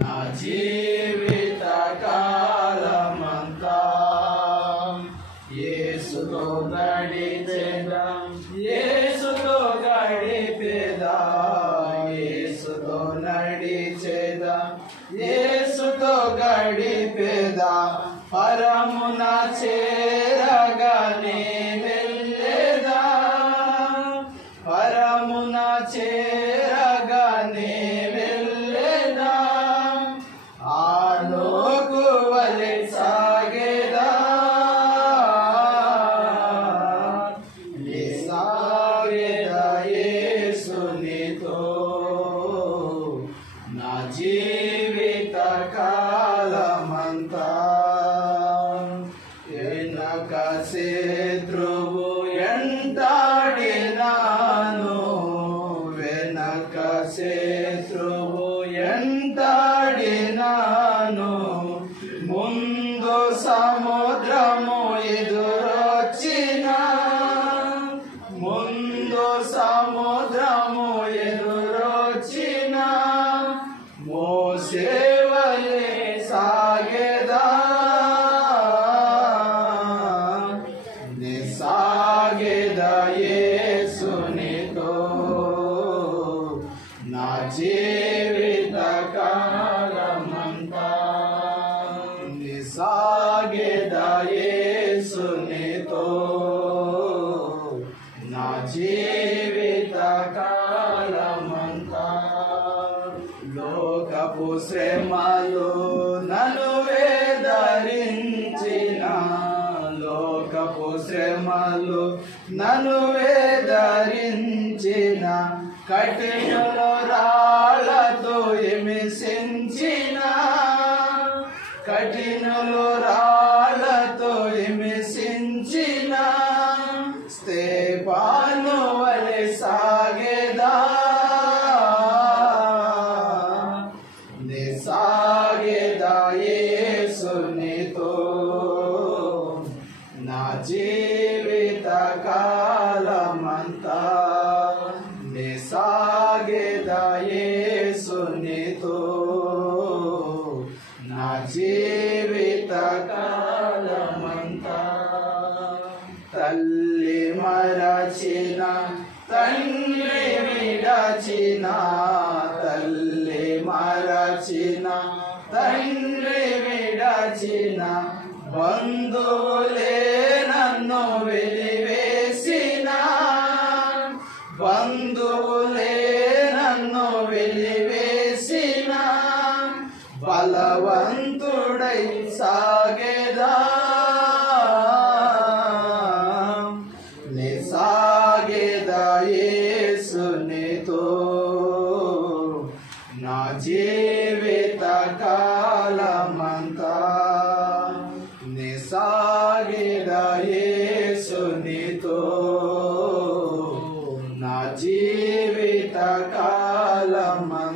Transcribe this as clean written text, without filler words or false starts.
నా జీవిత కాలమంతా యేసుతో గడిపేదాం, యేసుతో గడిపేదాం, యేసుతో నడిచేదాం, యేసుతో గడిపేదాం. పరమున చేరగానే వెళ్ళేదా, పరమున చేరగానే వెళ్ళేదా, ఆలోకు వలె సాగేదా, సాగేదా యేసునితో నా జీవిత కాలమంతా. వెనక శత్రువు ఎంటాడినాను, వెనక శత్రువు ఎంటాడినాను, ముందు సముద్రము ఎదురొచ్చిన, ముందు సముద్రము ఎదురొచ్చిన, మోసే వలె సాగేదా, సాగేదా యేసునితో నా జీవిత కాలమంతా. సాగేదా యేసునితో నా జీవిత కాలమంతా. లోకపు శ్రమలు నన్ను వేదరించిన, లోకపు శ్రమలు నన్ను వేదరించిన, కఠినులు రాళ్ళతో హింసించిన, కఠినులు రాళ్ళతో హింసించిన, స్తేఫాను వలె సాగేదా, సాగేదా యేసునితో నా జీవిత కాలమంతా. సాగేదా యేసునితో నా జీవిత కాలమంతా. తల్లి మరచిన, తండ్రి విడచిన, తల్లి మరచిన, తండ్రి విడచిన, బంధువులే నన్ను వెలివేసిన, బంధువులే నన్ను వెలివేసిన, బలవంతుడై సాగేదా, సాగేదా యేసునితో నా జీవిత కాలమంతా. సాగేదా యేసునితో నా జీవిత కాలమంతా.